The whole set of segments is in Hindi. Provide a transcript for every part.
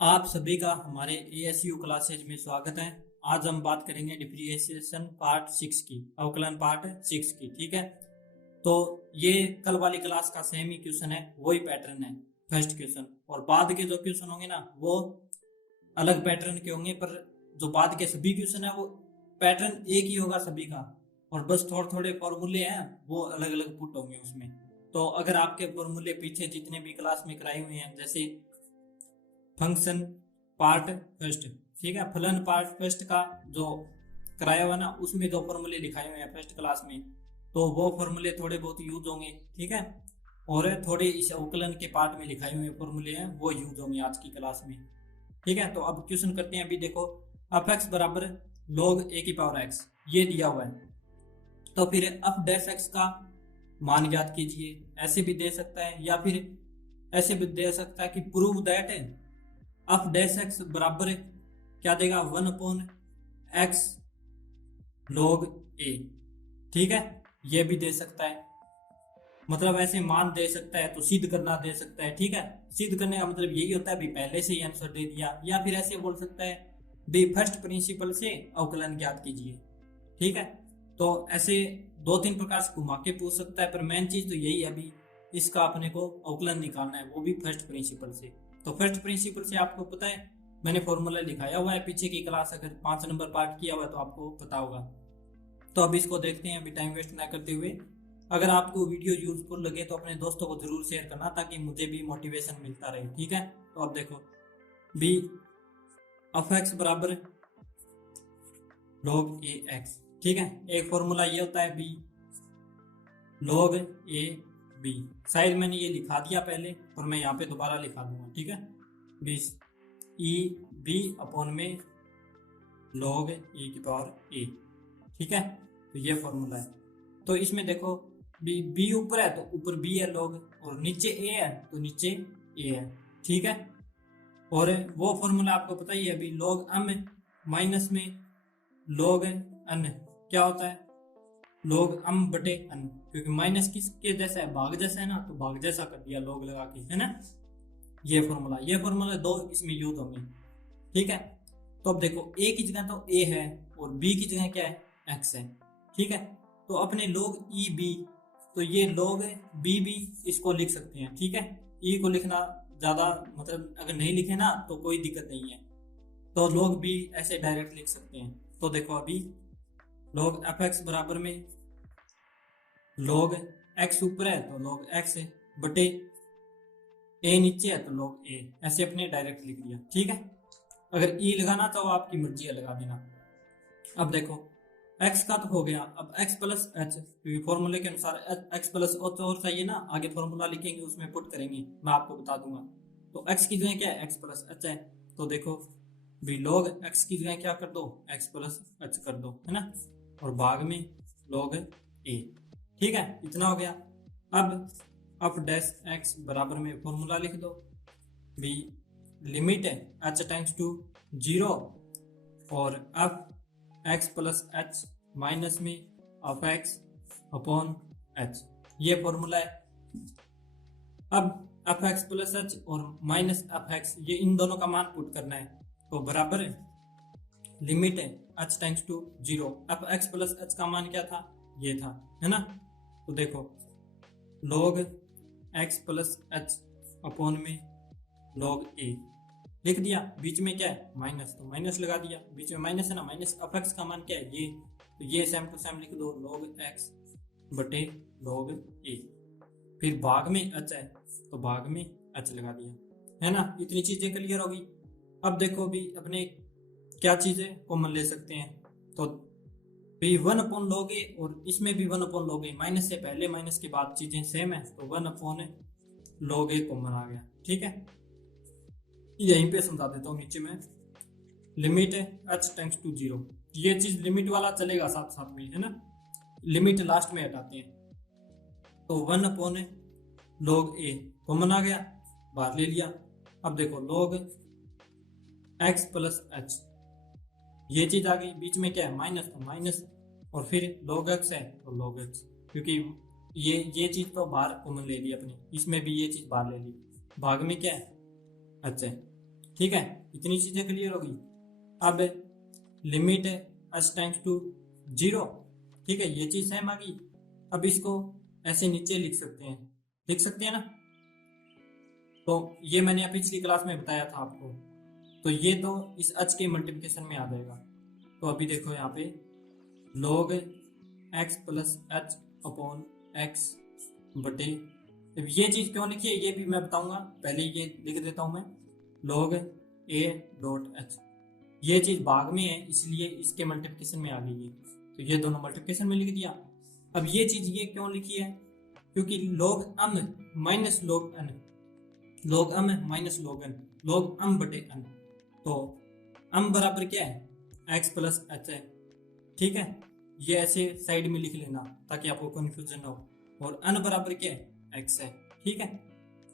आप सभी का हमारे एएसयू क्लासेज में स्वागत है। आज हम बात करेंगे डिफरेंशिएशन पार्ट 6 की, अवकलन पार्ट 6 की। ठीक है, तो ये कल वाली क्लास का सेम ही क्वेश्चन है, वही पैटर्न है फर्स्ट क्वेश्चन। और बाद के जो क्वेश्चन होंगे ना वो अलग पैटर्न के होंगे, पर जो बाद के सभी क्वेश्चन है वो पैटर्न एक ही होगा सभी का, और बस थोड़े थोड़े फॉर्मूले हैं वो अलग अलग पुट होंगे उसमें। तो अगर आपके फॉर्मूले पीछे जितने भी क्लास में कराए हुए हैं, जैसे फंक्शन पार्ट फर्स्ट, ठीक है, फलन पार्ट फर्स्ट का जो कराया हुआ ना उसमें जो फॉर्मूले लिखाए हुए हैं फर्स्ट क्लास में, तो वो फॉर्मूले थोड़े बहुत यूज होंगे। ठीक है, और थोड़े इस अवकलन के पार्ट में लिखाए हुए फॉर्मूले हैं वो यूज होंगे आज की क्लास में। ठीक है, तो अब क्वेश्चन करते हैं। अभी देखो, एफ एक्स बराबर log a की पावर x ये दिया हुआ है, तो फिर एफ डैश एक्स का मान ज्ञात कीजिए। ऐसे भी दे सकता है या फिर ऐसे भी दे सकता है कि prove that F dash x बराबर क्या देगा, 1/x log a। ठीक है, ये भी दे सकता है, मतलब ऐसे मान दे सकता है, तो सिद्ध करना दे सकता है। ठीक है, सिद्ध करने का मतलब यही होता है भी पहले से ही आंसर दे दिया, या फिर ऐसे बोल सकता है भी फर्स्ट प्रिंसिपल से अवकलन ज्ञात कीजिए। ठीक है, तो ऐसे दो तीन प्रकार से घुमा के पूछ सकता है, पर मेन चीज तो यही है अभी इसका अपने को अवकलन निकालना है, वो भी फर्स्ट प्रिंसिपल से। तो फर्स्ट प्रिंसिपल से आपको पता है, मैंने फॉर्मूला लिखाया हुआ है पीछे की क्लास, अगर 5 नंबर पार्ट किया हुआ है तो आपको पता होगा। तो अब इसको देखते हैं, अभी टाइम वेस्ट ना करते हुए। अगर आपको वीडियो यूजफुल लगे तो अपने दोस्तों को जरूर शेयर करना, ताकि मुझे भी मोटिवेशन मिलता रहे। ठीक है, तो अब देखो, बी एफ एक्स बराबर log ए एक्स। ठीक है, एक फॉर्मूला ये होता है बी log ए बी। शायद मैंने ये लिखा दिया पहले, और मैं यहाँ पे दोबारा लिखा दूंगा। ठीक है, बी ई बी अपॉन में log ए की पावर ए। ठीक है, तो ये फॉर्मूला है। तो इसमें देखो, बी बी ऊपर है तो ऊपर बी है log, और नीचे ए है तो नीचे ए है। ठीक है, और वो फॉर्मूला आपको पता ही है, अभी log m माइनस में log n क्या होता है, log m बटे n, क्योंकि माइनस किसके जैसा है, भाग जैसा है ना, तो भाग जैसा कर दिया log लगा के, है ना। ये फॉर्मूला दो इसमें यूज होंगे। ठीक है, तो अब देखो, a की जगह तो a है और b की जगह क्या है, x है। ठीक है, तो अपने log e b, तो ये log b भी इसको लिख सकते हैं। ठीक है, e को लिखना ज्यादा, मतलब अगर नहीं लिखे ना तो कोई दिक्कत नहीं है, तो log b ऐसे डायरेक्ट लिख सकते हैं। तो देखो, अभी log एफ एक्स बराबर में log x ऊपर है तो log x है, बटे a नीचे है तो log a, ऐसे अपने डायरेक्ट लिख दिया। ठीक है, अगर e लगाना तो आपकी मर्जी है, लगा देना। अब देखो, x का तो हो गया, अब x प्लस एच, क्योंकि फॉर्मूले के अनुसार x प्लस एच और चाहिए ना, आगे फॉर्मूला लिखेंगे उसमें पुट करेंगे, मैं आपको बता दूंगा। तो x की जगह क्या है, x प्लस एच है, तो देखो भी log x की जगह क्या कर दो, x प्लस एच कर दो, है ना, और भाग में log a। ठीक है, इतना हो गया। अब एफ डैश एक्स बराबर में फॉर्मूला लिख दो, भी लिमिट है h टाइम्स टू 0, और F X plus H minus में एफ एक्स अपॉन एच, ये फॉर्मूला है। अब एफ एक्स प्लस एच और माइनस एफ एक्स, ये इन दोनों का मान पुट करना है, तो बराबर है लिमिट है h times to 0, F X plus H का मान क्या था, ये था, है ना। तो देखो, log x plus H upon में log a लिख दिया, बीच में क्या है माइनस, तो माइनस लगा दिया, बीच में माइनस है ना, माइनस एफ एक्स का मान क्या है ये, तो ये सेम टू सेम लिख दो log x बटे log a, फिर भाग में h है तो भाग में h लगा दिया, है ना। इतनी चीजें क्लियर होगी। अब देखो भी अपने क्या चीजें कॉमन ले सकते हैं, तो भी 1 log a और इसमें भी 1 log a, माइनस से पहले माइनस के बाद चीजें सेम है, तो 1 log a कॉमन आ गया। ठीक है, यहीं पे समझा देता हूँ, नीचे में लिमिट है h टाइम्स टू 0, ये चीज लिमिट वाला चलेगा साथ साथ में, है ना, लिमिट लास्ट में हटाते हैं, तो 1 log a कॉमन आ गया, बाहर ले लिया। अब देखो log x प्लस एच, ये चीज आ गई, बीच में क्या है माइनस, तो माइनस, और फिर log x है तो log x, क्योंकि ये चीज तो बाहर कॉमन ले ली अपनी, इसमें भी ये चीज बाहर ले ली, भाग में क्या है h है। ठीक है, इतनी चीजें क्लियर होगी। अब लिमिट h टेंड्स टू 0, ठीक है, ये चीज सेम आ गई। अब इसको ऐसे नीचे लिख सकते हैं ना। तो ये मैंने पिछली क्लास में बताया था आपको, तो ये तो इस h के मल्टीप्लिकेशन में आ जाएगा। तो अभी देखो यहाँ पे log x plus h upon x बटे, ये चीज क्यों लिखी है ये भी मैं बताऊंगा, पहले ये लिख देता हूं मैं log a डॉट h। ये चीज भाग में है इसलिए इसके मल्टीप्लिकेशन में आ गई है, तो ये दोनों मल्टीप्लिकेशन में लिख दिया। अब ये चीज ये क्यों लिखी है, क्योंकि log m minus log n, log m minus log n, log m बटे n, तो m बराबर क्या है x प्लस h है, ठीक है। ये ऐसे साइड में लिख लेना ताकि आपको कंफ्यूजन ना हो। और n बराबर क्या है x है, ठीक है।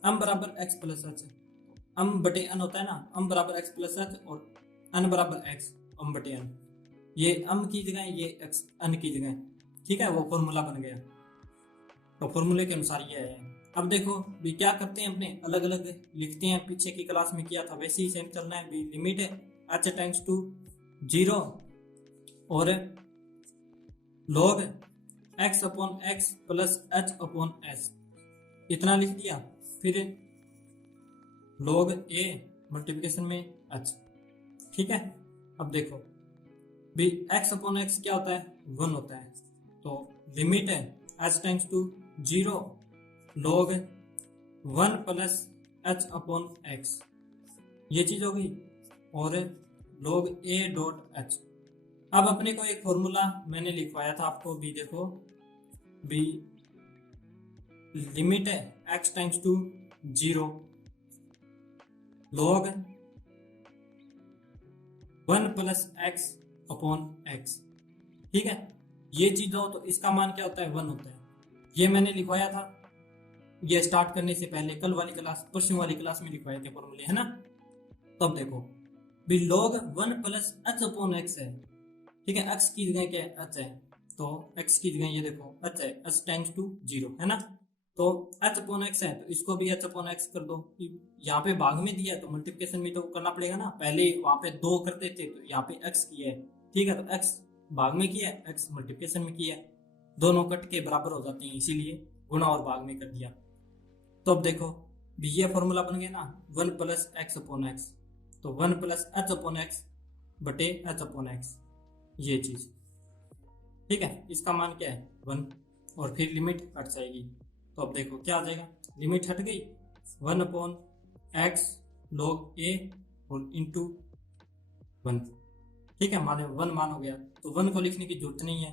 m बराबर x प्लस h, m बटे n होता है ना, m बराबर x प्लस h और n बराबर x m बटे n। ये m की जगह ये x n की जगह, ठीक है, वो फॉर्मूला बन गया। तो फॉर्मूले के अनुसार ये है। अब देखो भी क्या करते हैं, अपने अलग अलग लिखते हैं, पीछे की क्लास में किया था वैसे ही सेम चलना है। भी लिमिट है h टेंड्स टू 0 और log x upon x plus h upon s, इतना लिख दिया। फिर log a मल्टीप्लिकेशन में h, ठीक है। अब देखो भी x अपॉन x क्या होता है 1 होता है, तो लिमिट है h tends to 0 log 1 plus h upon x, ये चीज हो गई। और log a डॉट h। अब अपने को एक फॉर्मूला मैंने लिखवाया था आपको, भी देखो भी लिमिट है x tends to 0 log 1 plus x upon x, ठीक है। ये चीज हो तो इसका मान क्या होता है 1 होता है, ये मैंने लिखवाया था। ये स्टार्ट करने से पहले कल वाली क्लास, परसों वाली क्लास में लिखवाए थे फॉर्मूले, है ना। तो अब देखो भी log 1 plus h upon x है, ठीक है। x की जगह क्या है h है, तो x की जगह ये देखो h है, h टेंड्स टू 0, है ना। तो h अपॉन x है तो इसको भी h अपॉन x कर दो। यहाँ पे भाग में दिया तो मल्टीप्लिकेशन में तो करना पड़ेगा ना, पहले वहां पे 2 करते थे तो यहाँ पे x किया है, ठीक है। तो x भाग में किया है, x मल्टीप्लिकेशन में किया है, दोनों कट के बराबर हो जाते हैं, इसीलिए गुणा और भाग में कर दिया। तो अब देखो भी ये फॉर्मूला बन गया ना 1 प्लस x अपॉन x, तो 1 प्लस h अपॉन x बटे h अपॉन x, ये चीज, ठीक है। इसका मान क्या है 1 और फिर लिमिट हट जाएगी। तो अब देखो क्या आ जाएगा, लिमिट हट गई 1 अपॉन x log a और इंटू 1, ठीक है। माने 1 मान हो गया तो 1 को लिखने की जरूरत नहीं है,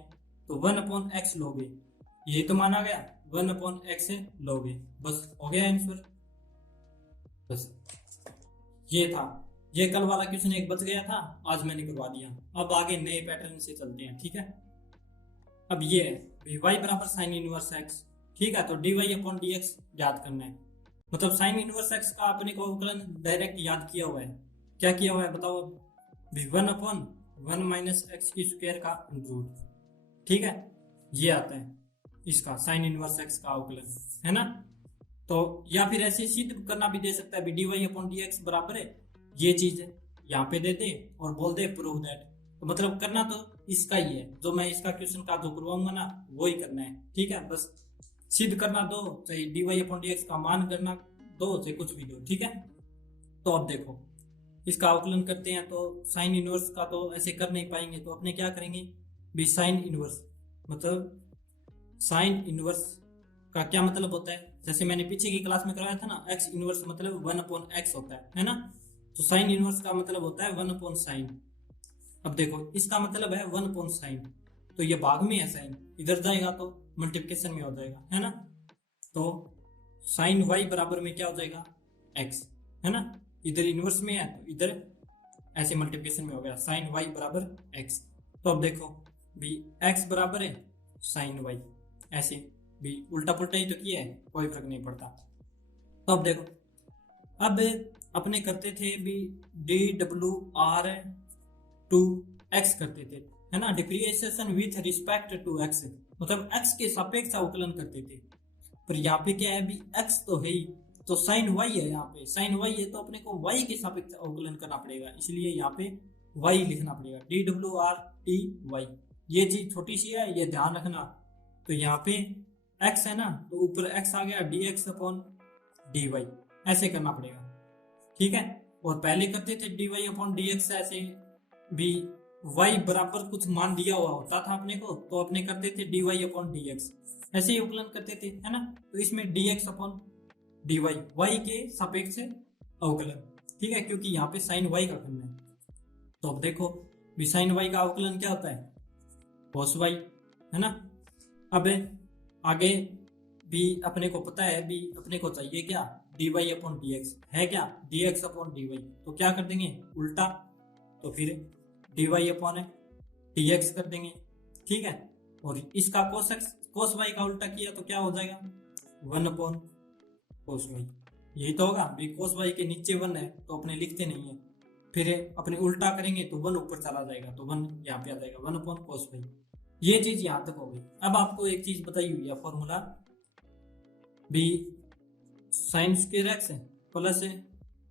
तो 1 अपॉन x log a, ये तो माना गया 1 अपॉन x log a, बस हो गया आंसर। बस ये था, ये कल वाला क्वेश्चन एक बच गया था, आज मैंने करवा दिया। अब आगे नए पैटर्न से चलते हैं, ठीक है। अब ये है y बराबर साइन इनवर्स x, ठीक है। तो dy अपॉन dx याद करना है, मतलब साइन इनवर्स x का अपने को अवकलन डायरेक्ट याद किया हुआ है। क्या किया हुआ है बताओ, 1 अपॉन 1 माइनस एक्स की स्क्वायर का रूट, ठीक है। ये आता है इसका साइन इनवर्स x का अवकलन, है ना। तो या फिर ऐसे सिद्ध करना भी दे सकता है, dy अपॉन dx बराबर है ये चीज है, यहाँ पे दे दे और बोल दे प्रूव दैट। तो मतलब करना तो इसका ही है, जो मैं इसका क्वेश्चन का जो करवाऊंगा ना वो ही करना है, ठीक है। बस सिद्ध करना दो, चाहे dy अपॉन dx का मान करना दो, चाहे कुछ भी दो, ठीक है। तो अब देखो इसका अवकलन करते हैं, तो साइन इनवर्स का तो ऐसे कर नहीं पाएंगे, तो अपने क्या करेंगे भी साइन इनवर्स, मतलब साइन इनवर्स का क्या मतलब होता है, जैसे मैंने पीछे की क्लास में करवाया था ना, एक्स इनवर्स मतलब 1 अपॉन एक्स होता है ना। तो साइन इनवर्स का मतलब होता है 1 अपॉन साइन। अब देखो इसका मतलब है 1 अपॉन साइन, तो ये भाग में है साइन, इधर जाएगा तो मल्टीप्लिकेशन में हो जाएगा, है ना। तो साइन y बराबर में क्या हो जाएगा x, है ना। इधर इनवर्स में है तो इधर ऐसे मल्टीप्लिकेशन में हो गया साइन y बराबर x। तो अब देखो भी x बराबर है साइन y, ऐसे भी उल्टा पुल्टा ही तो किया है, कोई फर्क नहीं पड़ता। तो अब देखो अब अपने करते थे भी dwr टू x करते थे, है ना। Differentiation with respect to x, मतलब x के सापेक्ष अवकलन करते थे। पर यहाँ पे क्या है भी x तो है ही तो साइन वाई है, यहाँ पे साइन वाई है तो अपने को वाई के सापेक्ष अवकलन करना पड़ेगा, इसलिए यहाँ पे वाई लिखना पड़ेगा, DWRTY। ये चीज छोटी सी है, ये ध्यान रखना। तो यहाँ पे x है ना, तो ऊपर x आ गया, dx/dy, ऐसे करना पड़ेगा, ठीक है। और पहले करते थे dy/dx, ऐसे भी y बराबर कुछ मान दिया हुआ होता था अपने को, तो अपने करते थे dy/dx, ऐसे ही अवकलन करते थे, है ना। तो इसमें dx/dy y के सापेक्ष अवकलन, ठीक है, क्योंकि यहाँ पे साइन y का करना है। तो अब देखो भी साइन y का अवकलन क्या होता है, cos y, है ना। अब आगे भी अपने को पता है, भी अपने को चाहिए क्या, dy/dx है क्या, dx/dy, तो क्या कर देंगे उल्टा, तो फिर dy/dx कर देंगे, ठीक है। और इसका cos y का उल्टा किया तो क्या हो जाएगा, 1/cos y, यही तो होगा भी। cos y के नीचे 1 है तो अपने लिखते नहीं है, फिर अपने उल्टा करेंगे तो 1 ऊपर चला जाएगा, तो 1 यहाँ पे आ जाएगा, 1/cos y। ये चीज यहाँ तक हो गई। अब आपको एक चीज बताई हुई है फॉर्मूला, भी sine square x plus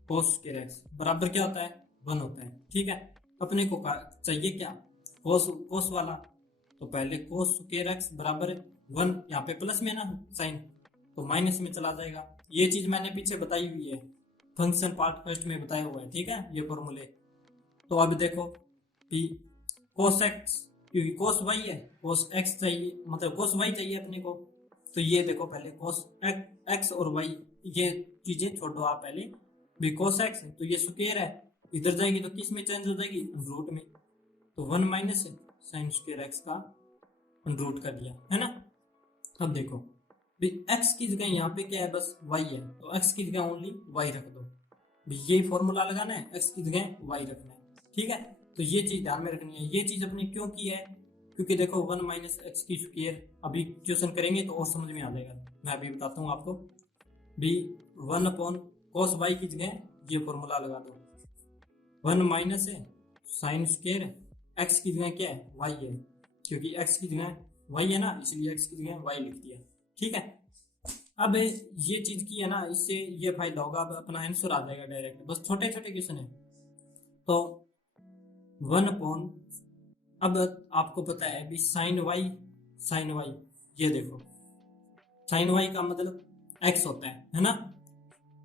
cos square x बराबर क्या होता है, 1 होता है, ठीक है। अपने को चाहिए क्या, कोस वाला, तो पहले कोस स्क्वायर एक्स बराबर 1, यहाँ पे प्लस में ना साइन, तो माइनस में चला जाएगा। ये चीज मैंने पीछे बताई हुई है, फंक्शन पार्ट फर्स्ट में बताया हुआ है, ठीक है, ये फॉर्मूले। तो अब देखो कि कोस एक्स, क्योंकि कोस वाई है, कोस एक्स चाहिए, मतलब कोस वाई चाहिए अपने को, तो ये देखो पहले कोस एक्स और वाई, ये चीजें छोड़ो आप पहले, भी कोस एक्स तो ये स्क्वायर है, इधर जाएगी तो किस में चेंज हो जाएगी, रूट में, तो 1 माइनस साइन स्क्वायर एक्स का रूट कर दिया, है ना। अब देखो भी एक्स की जगह यहाँ पे क्या है, बस वाई है, तो एक्स की जगह ओनली वाई रख दो, भी यही फॉर्मूला लगाना है, एक्स की जगह वाई रखना है, ठीक है। तो ये चीज ध्यान में रखनी है। ये चीज अपने क्यों की है, क्योंकि देखो 1 माइनस एक्स की स्क्वायर, अभी क्वेश्चन करेंगे तो और समझ में आ जाएगा, मैं अभी बताता हूँ आपको। भी 1/cos y की जगह ये फॉर्मूला लगा दो, 1 माइनस है साइन स्क्वायर एक्स की जगह क्या है, y है, क्योंकि x की जगह y है ना, इसलिए x की जगह y लिख दिया, ठीक है। अब ये चीज की है ना, इससे ये फायदा होगा, अब अपना आंसर आ जाएगा डायरेक्ट, बस छोटे छोटे क्वेश्चन है। तो 1/, अब आपको पता है भी साइन y, ये देखो साइन y का मतलब x होता है ना,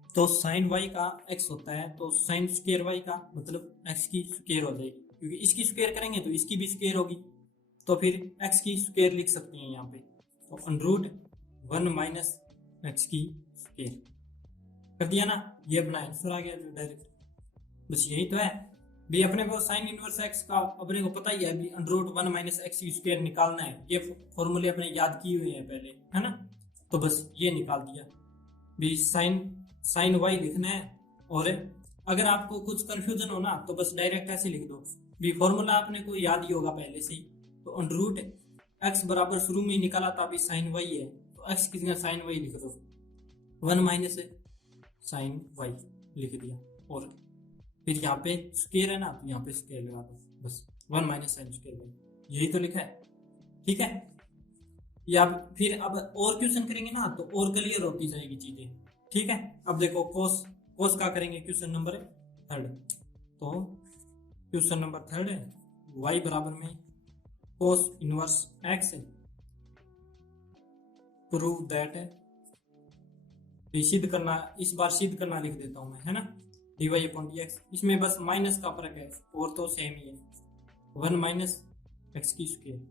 तो साइन y का x होता है, तो साइन स्क्वायर y का मतलब x की स्क्वायर हो जाएगी, क्योंकि इसकी स्क्वायर करेंगे तो इसकी भी स्क्वायर होगी, तो फिर x की स्क्वायर लिख सकते हैं यहाँ पे, तो अंडररूट 1 माइनस एक्स की स्क्वायर कर दिया ना, ये अपना आंसर आ गया डायरेक्ट, बस यही तो है भी। अपने को साइन इनवर्स एक्स का अपने को पता ही है भी, अंडररूट 1 माइनस एक्स की स्क्वायर निकालना है, ये फॉर्मूले अपने याद किए हुए हैं पहले, है ना। तो बस ये निकाल दिया भी, साइन वाई लिखना है। और अगर आपको कुछ कंफ्यूजन हो ना, तो बस डायरेक्ट ऐसे लिख दो भी, फॉर्मूला आपने को याद ही होगा पहले से ही, तो अंडररूट एक्स बराबर शुरू में ही निकाला था, अभी साइन वाई है, तो एक्स की जगह साइन वाई लिख दो, 1 माइनस साइन वाई लिख दिया, और फिर यहाँ पे स्क्वायर है ना, तो यहाँ पे स्क्वायर लगा दो, बस 1 माइनस साइन स्क्वायर वाई, यही तो लिखा है, ठीक है। या फिर अब और क्वेश्चन करेंगे ना, तो और क्लियर होती जाएगी चीजें, ठीक है। अब देखो कोस का करेंगे क्वेश्चन नंबर 3, तो क्वेश्चन नंबर 3 है y बराबर में cos inverse x, prove that, सिद्ध करना, इस बार सिद्ध करना लिख देता हूं मैं, है ना, dy/dx, इसमें बस माइनस का फर्क है, और तो सेम ही है, 1 माइनस एक्स की स्क्वायर,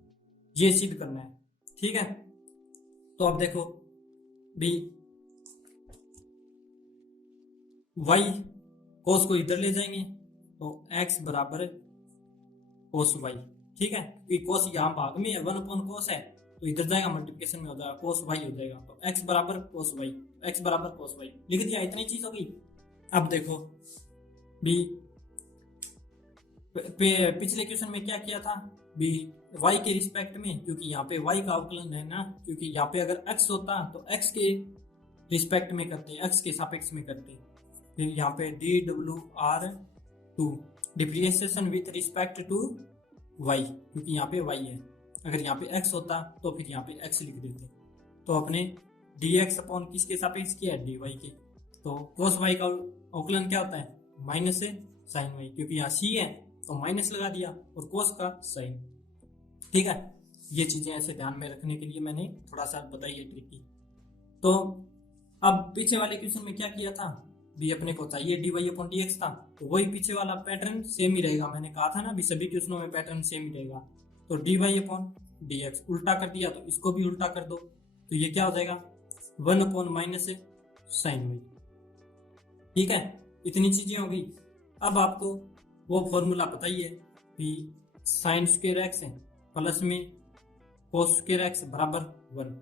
ये सिद्ध करना है, ठीक है। तो अब देखो भी y कोस को इधर ले जाएंगे, तो x बराबर कोस y, ठीक है, क्योंकि कोस यहाँ भाग में है, 1/cos है, तो इधर जाएगा मल्टीप्लिकेशन में हो जाएगा, कोस y हो जाएगा, तो x बराबर कोस y, x बराबर कोस y लिख दिया, इतनी चीज होगी। अब देखो भी पिछले क्वेश्चन में क्या किया था भी, y के रिस्पेक्ट में, क्योंकि यहाँ पे y का अवकलन है ना, क्योंकि यहाँ पे अगर x होता तो x के रिस्पेक्ट में करते, x के सापेक्ष में करते, फिर यहाँ पे DWR2 depreciation with respect to y, क्योंकि यहाँ पे y है, अगर यहाँ पे x होता तो फिर यहाँ पे x लिख देते, तो अपने dx अपॉन किसके सापेक्ष किया है, dy के, तो कोस वाई का अवकलन क्या होता है, माइनस है साइन वाई, क्योंकि यहाँ सी है तो माइनस लगा दिया और कोस का साइन। ठीक है, ये चीजें ऐसे ध्यान में रखने के लिए मैंने थोड़ा सा बताई है ट्रिक की। तो अब पीछे वाले क्वेश्चन में क्या किया था, भी अपने को चाहिए dy अपॉन dx था, तो वही पीछे वाला पैटर्न सेम ही रहेगा। मैंने कहा था ना भी सभी क्वेश्चनों में पैटर्न सेम ही रहेगा। तो dy अपॉन dx उल्टा कर दिया, तो इसको भी उल्टा कर दो, तो ये क्या हो जाएगा 1 अपॉन माइनस साइन वाई। ठीक है, इतनी चीजें हो गई। अब आपको वो फॉर्मूला बताइए कि साइन स्क्वायर एक्स है प्लस में कोस स्क्वायर एक्स बराबर 1।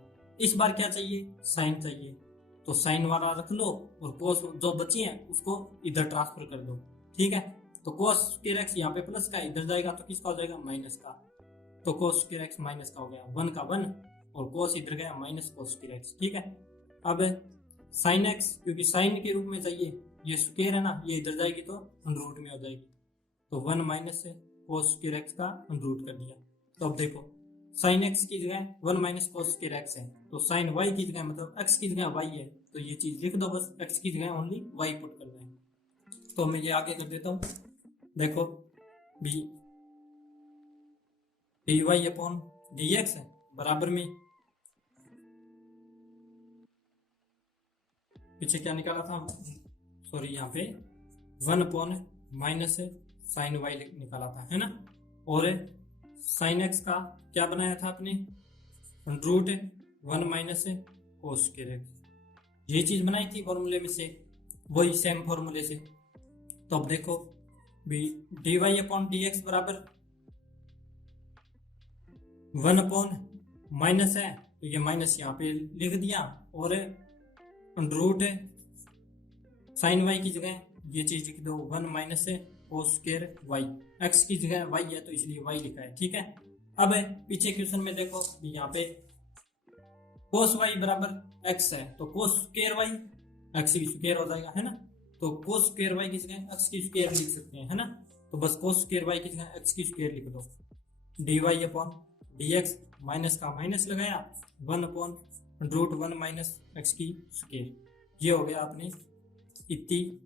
इस बार क्या चाहिए, साइन चाहिए, तो साइन वाला रख लो और कोस जो बची है उसको इधर ट्रांसफर कर दो। ठीक है, तो कोस स्क्वायर एक्स यहाँ पे प्लस का इधर जाएगा तो किसका हो जाएगा माइनस का, तो कोस स्क्वायर एक्स माइनस का हो गया, 1 का 1 और कोस इधर गया माइनस कोस स्क्वायर एक्स। ठीक है, अब साइन एक्स क्योंकि साइन के रूप में चाहिए, ये स्क्वायर है ना, ये इधर जाएगी तो अंडर रूट में हो जाएगी, तो 1 माइनस कोस स्क्वायर एक्स का अंडर रूट कर दिया। तो अब देखो साइन एक्स की जगह 1 माइनस कोस स्क्वायर एक्स है, तो साइन वाई की जगह मतलब एक्स की जगह वाई है, तो ये चीज लिख दो बस, एक्स की जगह ओनली वाई पुट कर दें। तो मैं ये आगे कर देता हूँ, देखो B D Y upon D X है बराबर में, पीछे क्या निकाला था, सॉरी यहाँ पे 1 अपॉन माइनस साइन वाई निकाला था, है ना। और साइन एक्स का क्या बनाया था आपने, root 1 minus cos square X, ये चीज बनाई थी फॉर्मूले में से, वही सेम फॉर्मूले से। तो अब देखो भी D Y upon D X बराबर 1 अपॉन माइनस है, तो ये माइनस यहाँ पे लिख दिया, और रूट साइन वाई की जगह ये चीज लिख दो 1 minus cos square y, x की जगह वाई है तो इसलिए वाई लिखा है। ठीक है, अब पीछे क्वेश्चन में देखो यहाँ पे कोस वाई बराबर एक्स है, तो कोस स्क्वायर वाई एक्स की स्क्वायर हो जाएगा, है ना। तो कोस स्क्वायर वाई की जगह एक्स की स्क्वायर लिख सकते हैं, है ना। तो बस कोस स्क्वायर वाई की जगह एक्स की स्क्वायर लिख दो, d Y upon D x minus का माइनस लगाया 1 अपॉन रूट 1 माइनस एक्स की स्क्वायर, ये हो गया आपने इतनी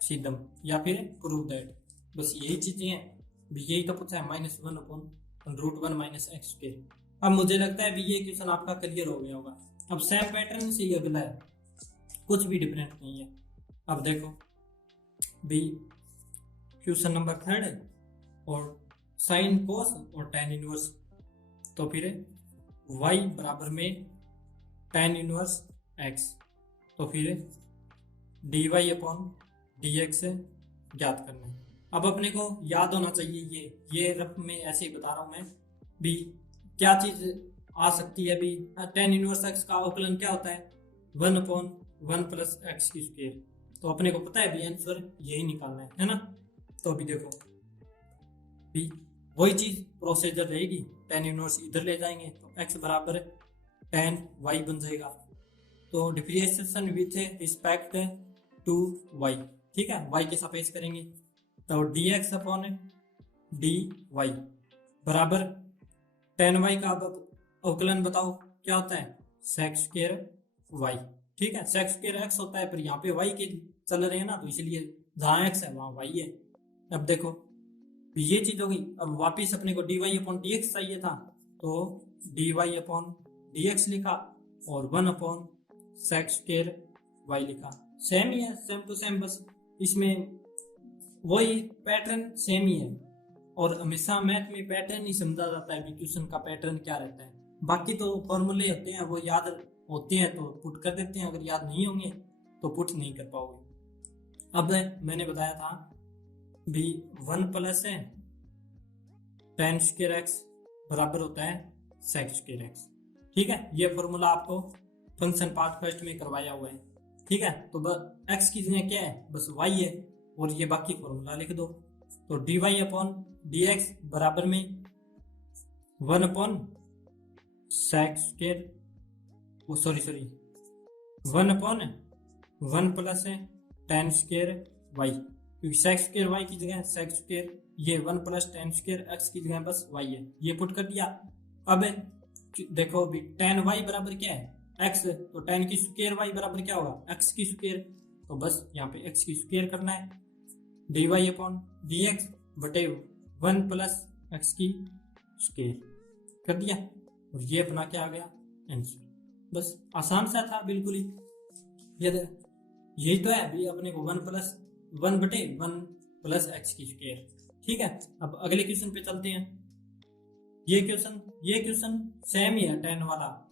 सीधम या फिर प्रूव दैट, बस यही चीजें हैं, यही तो पूछा है -1 upon root 1 minus x square. अब मुझे लगता है भी ये क्वेश्चन आपका क्लियर हो गया होगा। अब सेम पैटर्न से ये अगला है, कुछ भी डिफरेंट नहीं है। अब देखो भी क्वेश्चन नंबर 3 है, और साइन कोस और tan इनवर्स, तो फिर y बराबर में tan इनवर्स x, तो फिर dy अपॉन dx ज्ञात करना है। अब अपने को याद होना चाहिए, ये रफ में ऐसे ही बता रहा हूं मैं भी, क्या चीज आ सकती है भी, tan इनवर्स x का अवकलन क्या होता है 1 अपॉन 1 प्लस एक्स की स्क्वायर, तो अपने को पता है भी आंसर यही निकालना है ना। तो अभी देखो भी वही चीज प्रोसीजर रहेगी, tan इनवर्स इधर ले जाएंगे तो x बराबर tan y बन जाएगा, तो differentiation with respect to y, ठीक है, y के सापेक्ष करेंगे, तो dx अपॉन dy बराबर tan y का अवकलन बताओ क्या होता है sec स्क्वायर y, ठीक है, sec स्क्वायर x होता है, पर यहाँ पे y के चल रहे हैं ना, तो इसलिए जहाँ x है वहाँ y है। अब देखो ये चीज हो गई। अब वापिस अपने को dy अपॉन dx चाहिए था, तो dy अपॉन dx लिखा और 1 अपॉन sec स्क्वायर y लिखा, सेम ही है, सेम टू सेम, बस इसमें वही पैटर्न सेम ही है। और हमेशा मैथ में पैटर्न ही समझा जाता है कि क्वेश्चन का पैटर्न क्या रहता है, बाकी तो फॉर्मूले होते हैं वो याद होते हैं तो पुट कर देते हैं, अगर याद नहीं होंगे तो पुट नहीं कर पाओगे। अब मैंने बताया था भी 1 प्लस है tan स्क्वायर एक्स बराबर होता है sec स्क्वायर एक्स, ठीक है, ये फॉर्मूला आपको फंक्शन पार्ट फर्स्ट में करवाया हुआ है, ठीक है। तो बस x की जगह क्या है, बस y है, और ये बाकी फॉर्मूला लिख दो, तो dy अपॉन dx बराबर में 1 upon sec square, sorry 1 upon 1 plus tan square y, क्योंकि sec स्क्वायर y की जगह sec स्क्वायर, ये 1 प्लस tan स्क्वायर x की जगह बस y है, ये पुट कर दिया। अब देखो भी tan y बराबर क्या है x, तो tan की स्क्वायर y बराबर क्या होगा x की स्क्वायर, तो बस यहाँ पे x की स्क्वायर करना है, dy अपॉन dx बटे 1 प्लस x की स्क्वायर कर दिया, और ये अपना क्या आ गया आंसर। बस आसान सा था बिल्कुल ही। यही तो है अभी अपने को 1 प्लस 1 बटे 1 प्लस एक्स की स्क्वायर। ठीक है, अब अगले क्वेश्चन पे चलते हैं। ये क्वेश्चन सेम ही है tan वाला।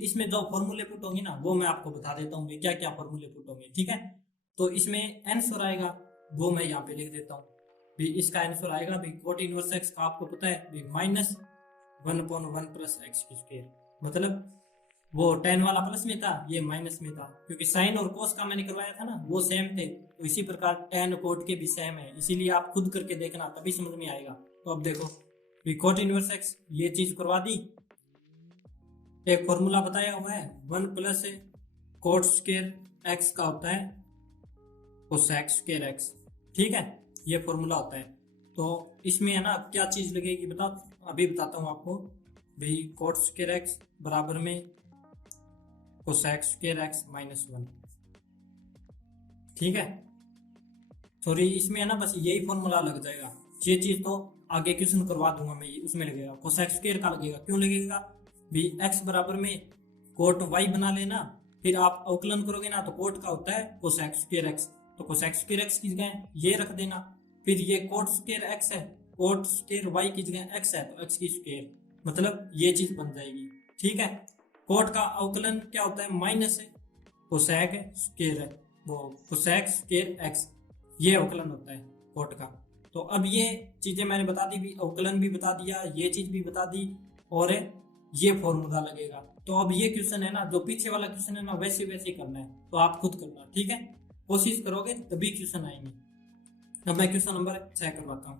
इसमें जो फॉर्मूले पुट होंगे ना वो मैं आपको बता देता हूँ क्या क्या फॉर्मूले पुट होंगे। ठीक है, तो इसमें आंसर आएगा वो मैं यहाँ पे लिख देता हूँ भी। इसका आंसर आएगा भी कोट इनवर्स एक्स का आपको पता है भी माइनस 1/1 प्लस एक्स की स्क्वायर। मतलब वो tan वाला प्लस में था, ये माइनस में था, क्योंकि साइन और कोस का मैंने करवाया था ना वो सेम थे। तो इसी प्रकार tan कोट के भी सेम है, इसीलिए आप खुद करके देखना तभी समझ में आएगा। तो अब देखो कोट इनवर्स एक्स ये चीज करवा दी। एक फॉर्मूला बताया हुआ है 1 प्लस कोट स्क्वायर एक्स का होता है कोसेक स्क्वायर एक्स। ठीक है, ये फॉर्मूला होता है। तो इसमें है ना क्या चीज लगेगी बताओ, अभी बताता हूँ आपको भाई। कोट स्क्वायर एक्स बराबर में कोसेक स्क्वायर एक्स माइनस 1। ठीक है, सॉरी इसमें है ना बस यही फॉर्मूला लग जाएगा। ये चीज तो आगे क्वेश्चन करवा दूंगा मैं, उसमें लगेगा कोसेक स्क्वायर का लगेगा। क्यों लगेगा भी, एक्स बराबर में कोट वाई बना लेना, फिर आप अवकलन करोगे ना तो कोट का होता है कोसेक स्क्वायर एक्स, तो कोसेक स्क्वायर एक्स की जगह ये रख देना। फिर ये कोट स्क्वायर एक्स है, कोट स्क्वायर वाई की जगह एक्स है तो एक्स की स्क्वायर, मतलब ये चीज बन जाएगी। ठीक है, कोट का अवकलन क्या होता है माइनस है कोसेक स्क्वायर है, वो कोसेक स्क्वायर एक्स, ये अवकलन होता है कोट का। तो अब ये चीजें मैंने बता दी भी, अवकलन भी बता दिया, ये चीज भी बता दी, और ये फॉर्मूला लगेगा। तो अब ये क्वेश्चन है ना जो पीछे वाला क्वेश्चन है ना वैसे वैसे करना है, तो आप खुद करना। ठीक है, कोशिश करोगे तभी क्वेश्चन आएंगे। अब मैं क्वेश्चन नंबर 6 करवाता हूँ,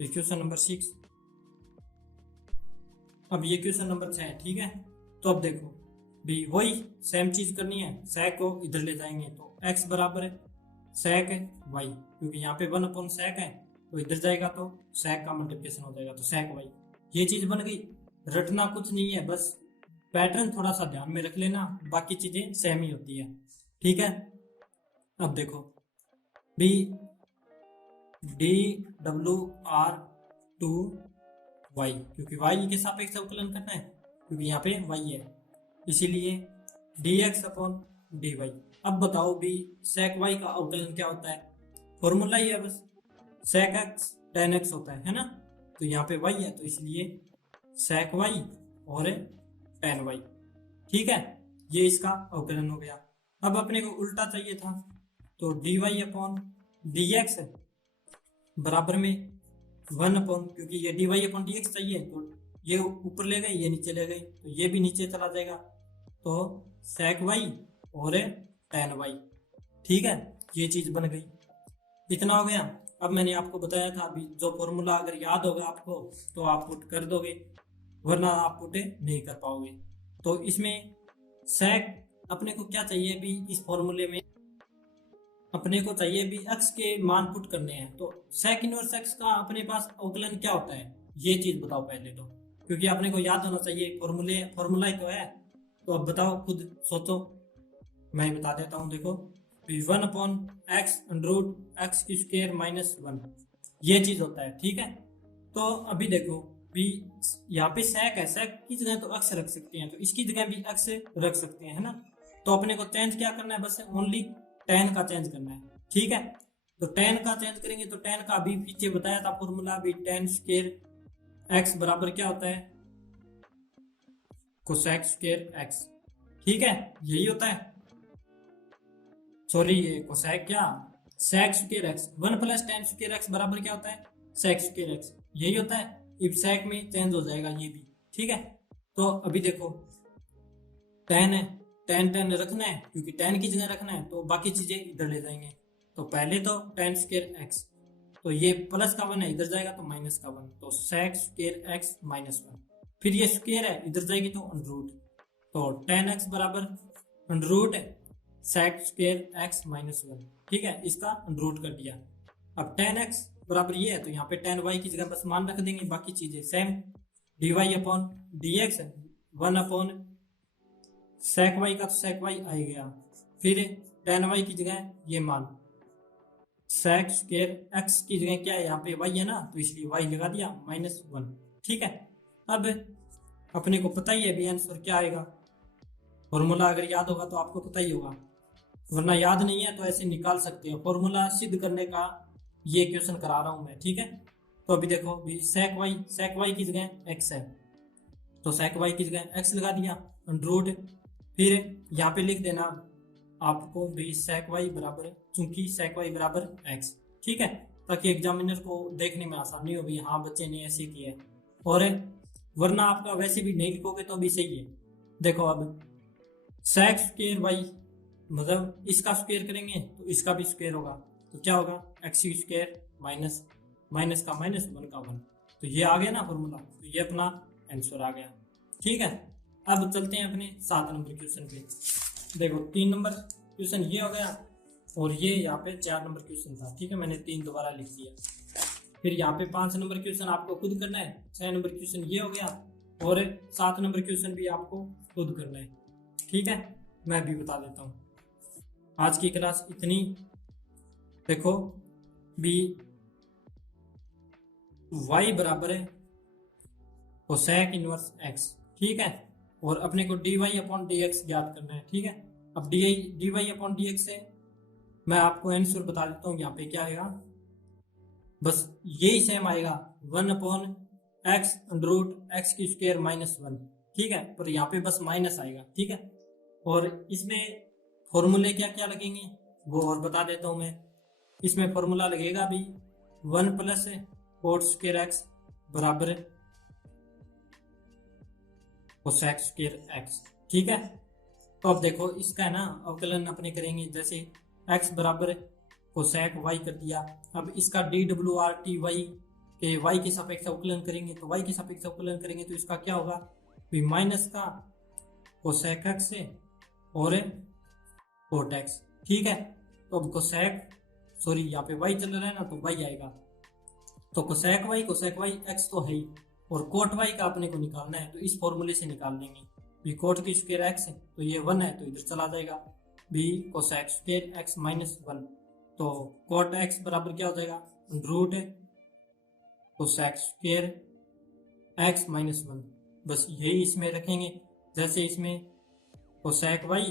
क्वेश्चन नंबर 6। अब ये क्वेश्चन नंबर 6 है। ठीक है, तो अब देखो भी वही सेम चीज करनी है, sec को इधर ले जाएंगे तो x बराबर है sec y, क्योंकि यहाँ पे 1/sec है तो इधर जाएगा तो sec का मल्टीप्लिकेशन हो जाएगा तो sec y। ये चीज बन गई, रटना कुछ नहीं है, बस पैटर्न थोड़ा सा ध्यान में रख लेना, बाकी चीजें सेम ही होती है। ठीक है, अब देखो भी dWr/2y, क्योंकि y के सापेक्ष अवकलन करना है, क्योंकि यहाँ पे y है, इसीलिए dx/dy। अब बताओ भी sec y का अवकलन क्या होता है, फॉर्मूला ही है बस, sec x tan x होता है ना, तो यहाँ पे y है तो इसलिए sec y और tan y। ठीक है, ये इसका अवकलन हो गया। अब अपने को उल्टा चाहिए था, तो dy/dx बराबर में 1/, क्योंकि ये dy/dx चाहिए तो ये ऊपर ले गए, ये नीचे ले गए, तो ये भी नीचे चला जाएगा, तो sec y और tan y। ठीक है, ये चीज बन गई। इतना हो गया। अब मैंने आपको बताया था अभी, जो फॉर्मूला अगर याद होगा आपको तो आप पुट कर दोगे, वरना आप पुट नहीं कर पाओगे। तो इसमें sec अपने को क्या चाहिए भी, इस फॉर्मूले में अपने को चाहिए भी x के मान पुट करने हैं। तो sec इनवर्स x का अपने पास अवकलन क्या होता है ये चीज बताओ पहले तो, क्योंकि अपने को याद होना चाहिए, फॉर्मूला ही तो है। तो अब बताओ, खुद सोचो, मैं बता देता हूँ। देखो 1/x√x² - 1 ये चीज होता है। ठीक है, तो अभी देखो भी यहाँ पे sec है, sec की जगह तो x रख सकते हैं, तो इसकी जगह भी x रख सकते हैं, है ना। तो अपने को चेंज क्या करना है, बस ओनली tan का चेंज करना है। ठीक है, तो tan का चेंज करेंगे तो tan का अभी पीछे बताया था फॉर्मूला भी, tan स्क्वायर x बराबर क्या होता है कोसेक स्क्वायर x। ठीक है, यही होता है, सॉरी ये कोसेक क्या sec square x, 1 + tan square x बराबर क्या होता है sec स्क्वायर x, यही होता है। इफ sec में चेंज हो जाएगा ये भी। ठीक है, तो अभी देखो tan है, tan रखना है, क्योंकि tan की जगह रखना है तो बाकी चीजें इधर ले जाएंगे। तो पहले तो tan स्क्वायर x, तो ये प्लस का 1 है इधर जाएगा तो माइनस का 1, तो sec स्क्वायर x - 1। फिर ये स्क्वायर है इधर जाएगी तो √, तो tan x बराबर √sec स्क्वायर x - 1। ठीक है, इसका √ कर दिया। अब tan x बराबर ये है तो यहाँ पे tan y की जगह बस मान रख देंगे, बाकी चीजें सेम। dy/dx 1/sec y का तो sec y आ गया, फिर tan y की जगह ये मान sec स्क्वायर x की जगह क्या है, यहाँ पे y है ना, तो इसलिए y लगा दिया -1। ठीक है, अब अपने को पता ही है भी आंसर क्या आएगा। फॉर्मूला अगर याद होगा तो आपको पता ही होगा, वरना याद नहीं है तो ऐसे निकाल सकते हो। फॉर्मूला सिद्ध करने का ये क्वेश्चन करा रहा हूं मैं। ठीक है, तो अभी देखो भी sec y की जगह x है, तो sec y की जगह x लगा दिया √ फिर यहाँ पे लिख देना आपको भी sec y बराबर, चूंकि sec y बराबर x। ठीक है, ताकि एग्जामिनर को देखने में आसानी हो भी हाँ बच्चे ने ऐसे किया है, और वरना आपका वैसे भी नहीं लिखोगे तो भी सही है। देखो अब sec स्क्वायर y मतलब इसका स्क्वायर करेंगे तो इसका भी स्क्वायर होगा, तो क्या होगा x स्क्वायर माइनस माइनस का माइनस 1 का 1, तो ये आ गया ना फॉर्मूला, तो ये अपना आंसर आ गया। ठीक है, अब चलते हैं अपने 7 नंबर क्वेश्चन पे। देखो 3 नंबर क्वेश्चन ये हो गया, और ये यहाँ पे 4 नंबर क्वेश्चन था। ठीक है, मैंने 3 दोबारा लिख दिया। फिर यहाँ पे 5 नंबर क्वेश्चन आपको खुद करना है, 6 नंबर क्वेश्चन ये हो गया, और 7 नंबर क्वेश्चन भी आपको खुद करना है। ठीक है, मैं भी बता देता हूँ आज की क्लास इतनी। देखो भी y बराबर है कोसेक इनवर्स x। ठीक है, और अपने को dy/dx ज्ञात करना है। ठीक है, अब dy/dx से मैं आपको आंसर बता देता हूँ। यहाँ पे क्या आएगा, बस यही सेम आएगा 1/x √x की स्क्वायर -1। ठीक है, पर यहाँ पे बस माइनस आएगा। ठीक है, और इसमें फॉर्मूले क्या क्या लगेंगे वो और बता देता हूँ मैं। इसमें फॉर्मूला लगेगा भी 1 + cot स्क्वायर x बराबर कोसेक स्क्वायर x। ठीक है, तो अब देखो इसका है ना अवकलन अपने करेंगे, जैसे x बराबर कोसेक y कर दिया। अब इसका dwrt y के y के सापेक्ष अवकलन करेंगे, तो y के सापेक्ष अवकलन करेंगे तो इसका क्या होगा भी माइनस का कोसेक x से और कोट x। ठीक है, तो अब कोसेक सॉरी यहाँ पे y चल रहा है ना, तो y आएगा, तो कोसेक y x तो है ही, और कोट y का अपने को निकालना है, तो इस फॉर्मूले से निकाल देंगे भी कोट की स्क्वायर x है तो ये 1 है तो इधर चला जाएगा भी कोसेक स्क्वायर x -1, तो कोट x बराबर क्या हो जाएगा √ कोसेक स्क्वायर x -1। बस यही इसमें रखेंगे, जैसे इसमें कोसेक y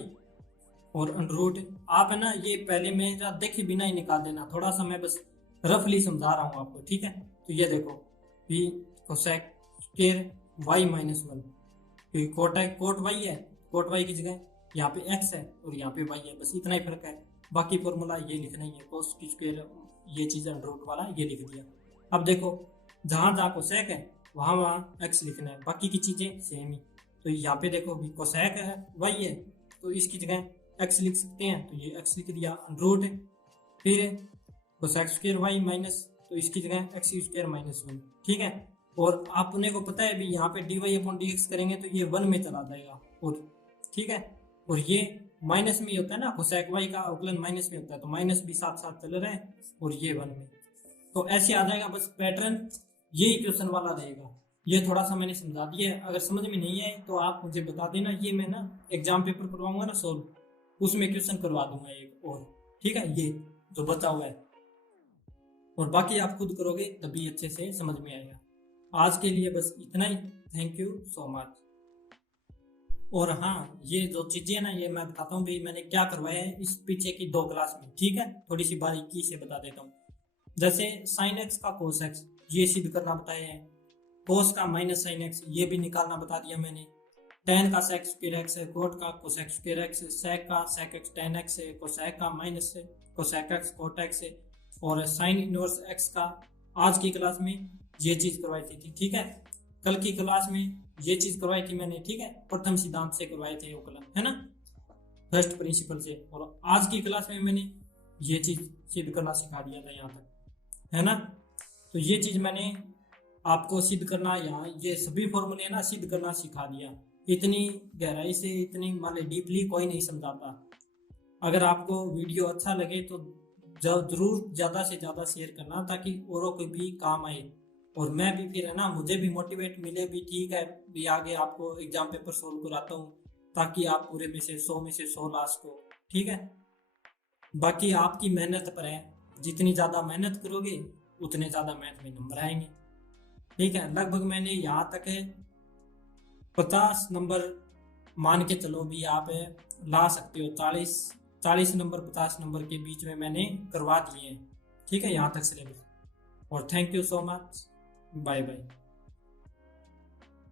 और √ आप है ना ये पहले मेरा देखे बिना ही निकाल देना, थोड़ा सा मैं बस रफली समझा रहा हूँ आपको। ठीक है, तो ये देखो भी कोसेक स्क्वायर y -1, क्योंकि कोट y है, कोट y की जगह यहाँ पे x है और यहाँ पे y है, बस इतना ही फर्क है। बाकी फॉर्मूला ये लिखना ही है, कोस की स्क्वायर ये चीज़ √ वाला ये लिख दिया। अब देखो जहाँ जहाँ कोसेक है वहाँ वहाँ x लिखना है, बाकी की चीज़ें सेम ही। तो यहाँ पे देखो भी कोसेक है y है तो इसकी जगह x लिख सकते हैं, तो ये x लिख दिया √ फिर कोसेक स्क्वायर y माइनस, तो इसकी जगह x स्क्वायर -1। ठीक है, और आपने को पता है भी यहाँ पे dy/dx करेंगे तो ये 1 में चला जाएगा, और ठीक है, और ये माइनस में ही होता है ना, कोसेक y का अवकलन माइनस में होता है, तो माइनस भी साथ साथ चल रहा है और ये 1 में, तो ऐसे आ जाएगा। बस पैटर्न यही क्वेश्चन वाला रहेगा। ये थोड़ा सा मैंने समझा दिया है, अगर समझ में नहीं आए तो आप मुझे बता देना, ये मैं ना एग्जाम पेपर करवाऊंगा ना सोल्व, उसमें क्वेश्चन करवा दूंगा एक और। ठीक है, ये जो बचा हुआ है, और बाकी आप खुद करोगे तभी अच्छे से समझ में आएगा। आज के लिए बस इतना ही, थैंक यू सो मच। और हाँ, ये जो चीजें ना ये मैं बताता हूँ भी मैंने क्या करवाया है इस पीछे की 2 क्लास में। ठीक है, थोड़ी सी बारीकी से बता देता हूँ। जैसे साइन x का कोस x ये सिद्ध करना बताया है, कोस का -sin x ये भी निकालना बता दिया मैंने, tan का sec स्क्वायर x है, कोट का कोसेक स्क्वायर x है, sec का sec x tan x है, कोसेक का माइनस है कोसेक x कोट x है, और साइन इनवर्स x का आज की क्लास में ये चीज करवाई थी। ठीक है, कल की क्लास में ये चीज करवाई थी मैंने। ठीक है, प्रथम सिद्धांत से करवाए थे अवकलन, है ना, फर्स्ट प्रिंसिपल से, और आज की क्लास में मैंने ये चीज सिद्ध करना सिखा दिया था यहाँ तक, है ना। तो ये चीज मैंने आपको सिद्ध करना, यहाँ ये सभी फॉर्मूले ना सिद्ध करना सिखा दिया। इतनी गहराई से, इतनी मान डीपली कोई नहीं समझाता। अगर आपको वीडियो अच्छा लगे तो जरूर ज़्यादा से ज़्यादा शेयर करना, ताकि औरों को भी काम आए, और मैं भी फिर है ना मुझे भी मोटिवेट मिले भी ठीक है भी आगे आपको एग्जाम पेपर सोल्व कराता हूँ, ताकि आप पूरे में से 100 में से 100 लास्ट को। ठीक है, बाकी आपकी मेहनत पर है, जितनी ज़्यादा मेहनत करोगे उतने ज़्यादा मैथ में नंबर आएंगे। ठीक है, लगभग मैंने यहाँ तक है 50 नंबर मान के चलो भी आप ला सकते हो। 40 नंबर 50 नंबर के बीच में मैंने करवा दिए हैं। ठीक है, यहाँ तक सिलेबस। और thank you so much, bye bye.